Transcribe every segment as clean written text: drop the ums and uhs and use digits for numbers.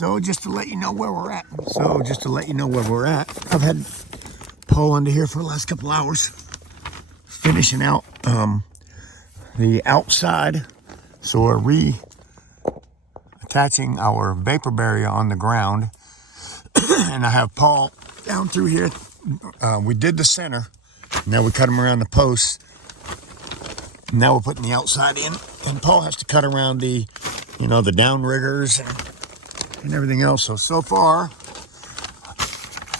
So just to let you know where we're at. I've had Paul under here for the last couple hours, finishing out the outside. So we're reattaching our vapor barrier on the ground. And I have Paul down through here. We did the center. Now we cut them around the posts. Now we're putting the outside in. And Paul has to cut around the, the downriggers and everything else. So far,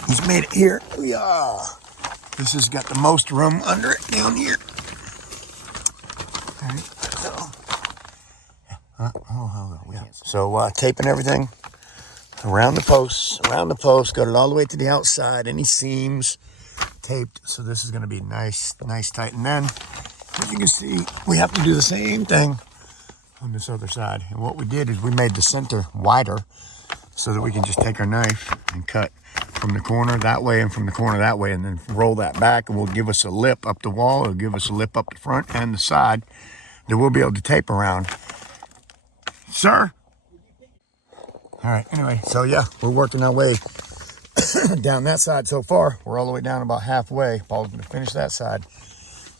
he's made it here. Yeah. This has got the most room under it down here. All right. So taping everything around the posts, got it all the way to the outside. Any seams taped. So this is going to be nice tight. And then, as you can see, we have to do the same thing on this other side. And what we did is we made the center wider so that we can just take our knife and cut from the corner that way and from the corner that way, and then roll that back, and will give us a lip up the wall. It'll give us a lip up the front and the side that we'll be able to tape around. Sir? All right, anyway, so yeah, we're working our way down that side so far. We're all the way down about halfway. Paul's going to finish that side.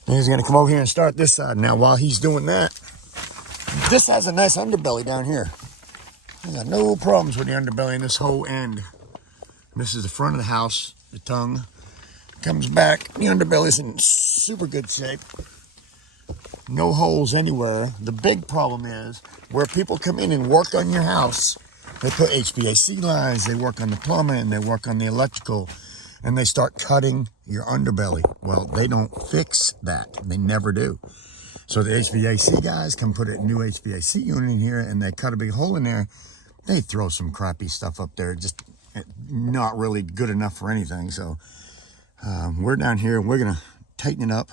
And he's going to come over here and start this side. Now, while he's doing that, this has a nice underbelly down here. I got no problems with the underbelly in this whole end. This is the front of the house. The tongue comes back. The underbelly's in super good shape. No holes anywhere. The big problem is where people come in and work on your house. They put HVAC lines, they work on the plumbing, they work on the electrical, and they start cutting your underbelly. Well, they don't fix that. They never do. So the HVAC guys come put a new HVAC unit in here, and they cut a big hole in there. They throw some crappy stuff up there, just not really good enough for anything. So we're down here, and we're going to tighten it up.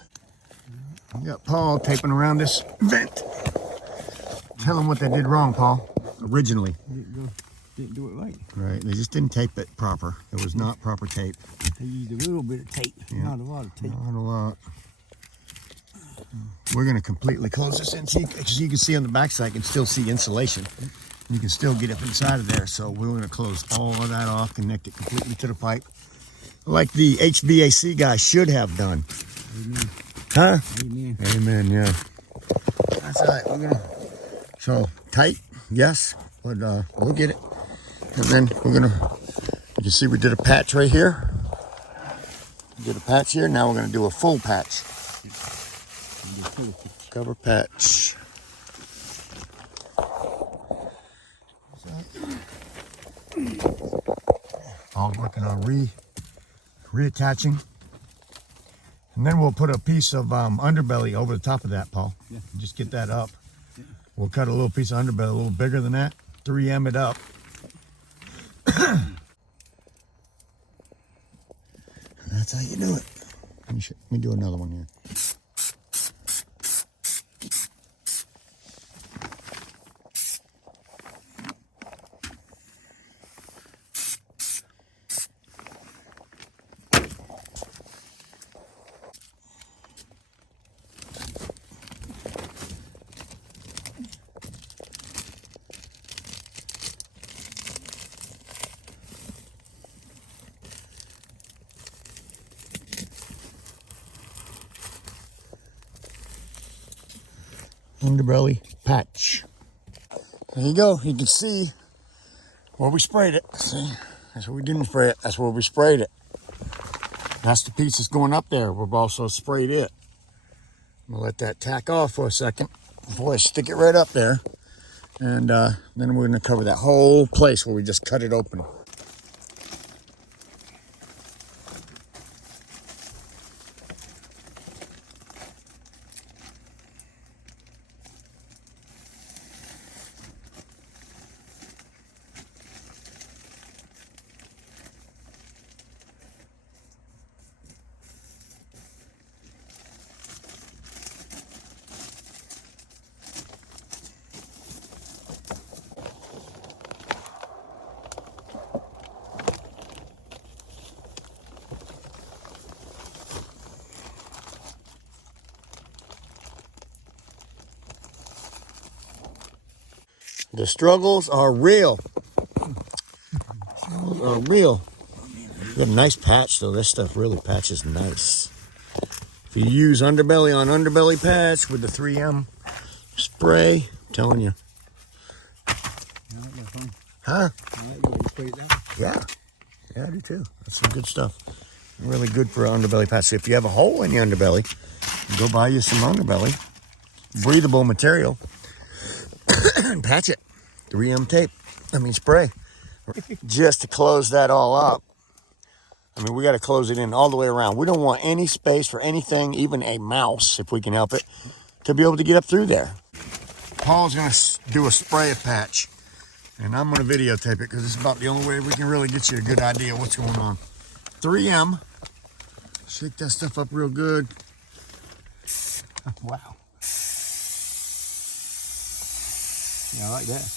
We got Paul taping around this vent. Tell them what they did wrong, Paul, originally. Didn't do it right. Right, they just didn't tape it proper. It was not proper tape. They used a little bit of tape, not a lot of tape. Not a lot. We're going to completely close this in. As you can see on the backside, you can still see insulation. You can still get up inside of there. So we're going to close all of that off, connect it completely to the pipe, like the HVAC guy should have done. Amen. Huh? Amen. Amen, yeah. That's all right. We're going to... So, tight, yes, but we'll get it. And then we're going to... You can see we did a patch right here. We did a patch here. Now we're going to do a full patch. Cover patch. All working on reattaching. And then we'll put a piece of underbelly over the top of that, Paul. Yeah. Just get that up. Yeah. We'll cut a little piece of underbelly, a little bigger than that, 3M it up. That's how you do it. Let me do another one here. Underbelly patch. There you go. You can see where we sprayed it. See, that's where we didn't spray it. That's where we sprayed it. That's the piece that's going up there. We've also sprayed it. I'm gonna let that tack off for a second before I stick it right up there. And then we're gonna cover that whole place where we just cut it open. The struggles are real. real. You got a nice patch though. This stuff really patches nice. If you use underbelly on underbelly patch with the 3M spray, I'm telling you. Huh? Yeah. Yeah, I do too. That's some good stuff. Really good for underbelly patch. So if you have a hole in the underbelly, go buy you some underbelly, breathable material, and patch it. 3M tape. Spray. Just to close that all up. We got to close it in all the way around. We don't want any space for anything, even a mouse, if we can help it, to be able to get up through there. Paul's going to do a spray patch, and I'm going to videotape it because it's about the only way we can really get you a good idea of what's going on. 3M. Shake that stuff up real good. Wow. Yeah, I like that.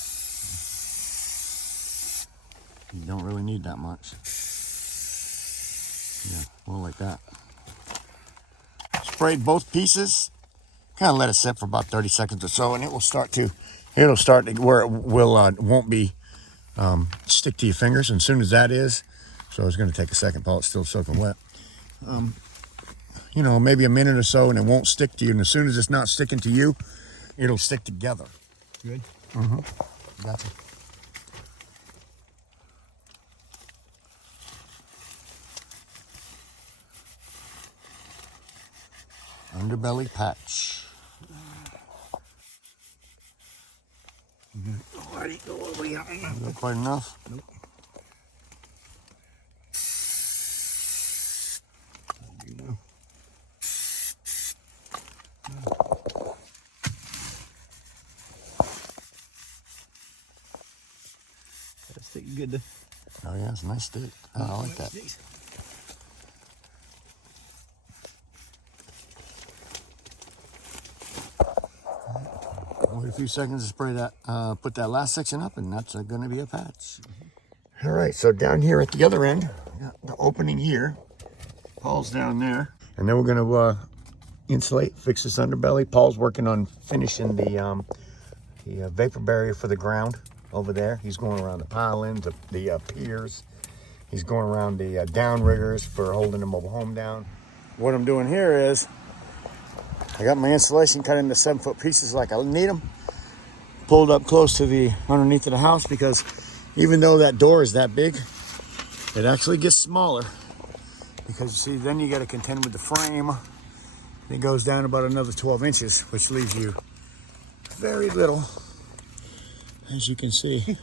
You don't really need that much. Yeah, well, like that. Sprayed both pieces. Kind of let it sit for about 30 seconds or so, and it'll start to where it will won't be stick to your fingers. And as soon as that is, so it's going to take a second, Paul. It's still soaking wet. Maybe a minute or so, and it won't stick to you. And as soon as it's not sticking to you, it'll stick together. Good. Gotcha. Underbelly patch. Oh, I didn't go all the way out. Not quite enough? Nope. You know. That's sticking good though. Oh yeah, it's a nice stick. Oh, I like that. Wait a few seconds to spray that, put that last section up, and that's going to be a patch. All right, so down here at the other end, got the opening here. Paul's down there. And then we're going to insulate, fix this underbelly. Paul's working on finishing the vapor barrier for the ground over there. He's going around the pilings, the piers. He's going around the downriggers for holding the mobile home down. What I'm doing here is, I got my insulation cut into 7-foot pieces like I need them. Pulled up close to the underneath of the house because even though that door is that big, it actually gets smaller. Because you see, then you got to contend with the frame. It goes down about another 12 inches, which leaves you very little, as you can see,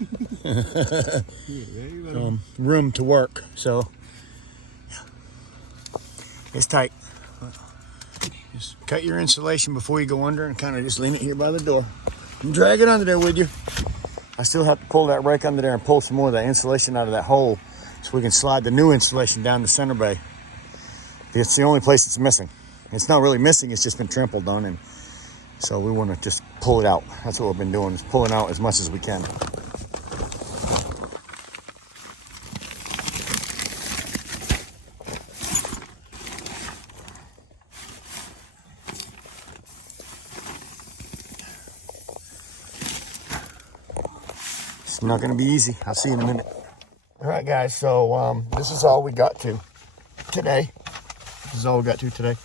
room to work. So it's tight. Just cut your insulation before you go under and kind of just lean it here by the door. And drag it under there with you. I still have to pull that rake under there and pull some more of that insulation out of that hole so we can slide the new insulation down the center bay. It's the only place it's missing. It's not really missing, it's just been trampled on, and so we want to just pull it out. That's what we've been doing, is pulling out as much as we can. It's not going to be easy. I'll see you in a minute. All right, guys, so this is all we got to today. This is all we got to today.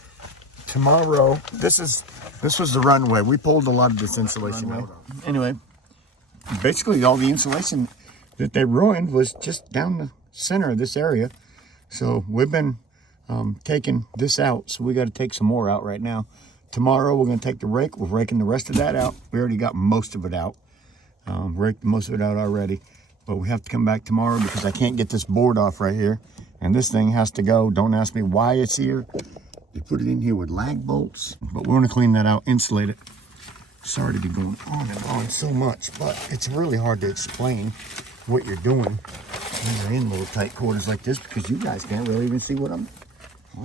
Tomorrow, this was the runway. We pulled a lot of this insulation out. Anyway, basically all the insulation that they ruined was just down the center of this area. So we've been taking this out. So we got to take some more out right now. Tomorrow we're going to take the rake. We're raking the rest of that out. We already got most of it out. Raked most of it out already. But we have to come back tomorrow because I can't get this board off right here. And this thing has to go. Don't ask me why it's here. They put it in here with lag bolts. But we're going to clean that out, insulate it. Sorry to be going on and on so much, but it's really hard to explain what you're doing when you're in little tight quarters like this because you guys can't really even see what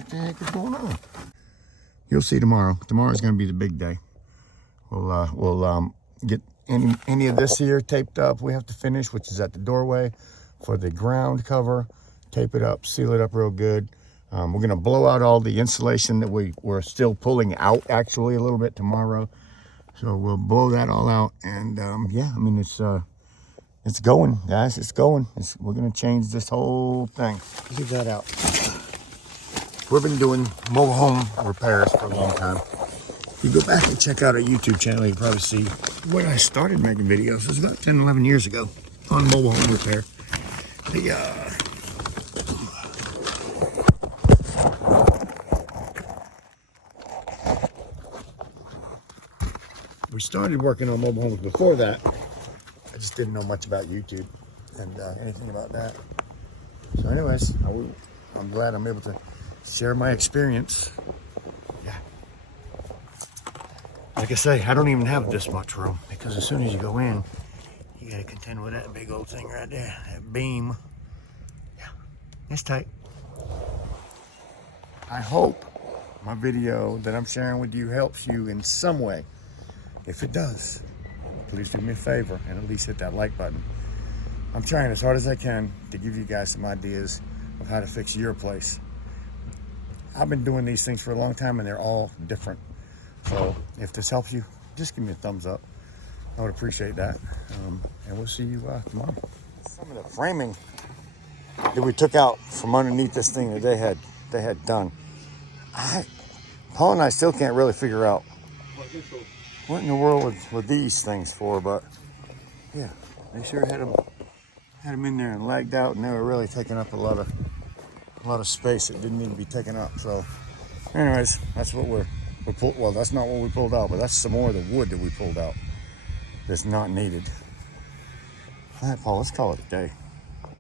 the heck is going on. You'll see tomorrow. Tomorrow's going to be the big day. We'll get any of this here taped up. We have to finish, which is at the doorway for the ground cover. Tape it up, seal it up real good. We're going to blow out all the insulation that we're still pulling out actually a little bit tomorrow. So we'll blow that all out. And yeah, I mean, it's It's going, guys. It's going. We're going to change this whole thing. Leave that out. We've been doing mobile home repairs for a long time. If you go back and check out our YouTube channel, you can probably see when I started making videos. It was about 10, 11 years ago on mobile home repair. We started working on mobile homes before that. I just didn't know much about YouTube and anything about that. So anyways, I'm glad I'm able to share my experience. Yeah. Like I say, I don't even have this much room because as soon as you go in, you got to contend with that big old thing right there, that beam. Yeah, it's tight. I hope my video that I'm sharing with you helps you in some way. If it does, please do me a favor and at least hit that like button. I'm trying as hard as I can to give you guys some ideas of how to fix your place. I've been doing these things for a long time and they're all different. So if this helps you, just give me a thumbs up. I would appreciate that. And we'll see you tomorrow. Some of the framing that we took out from underneath this thing that they had done. Paul and I still can't really figure out what in the world were these things for, but yeah, they sure had them in there and lagged out, and they were really taking up a lot of space that didn't need to be taken up. So anyways, that's what we pulled. Well, that's not what we pulled out, but that's some more of the wood that we pulled out that's not needed. All right, Paul, let's call it a day.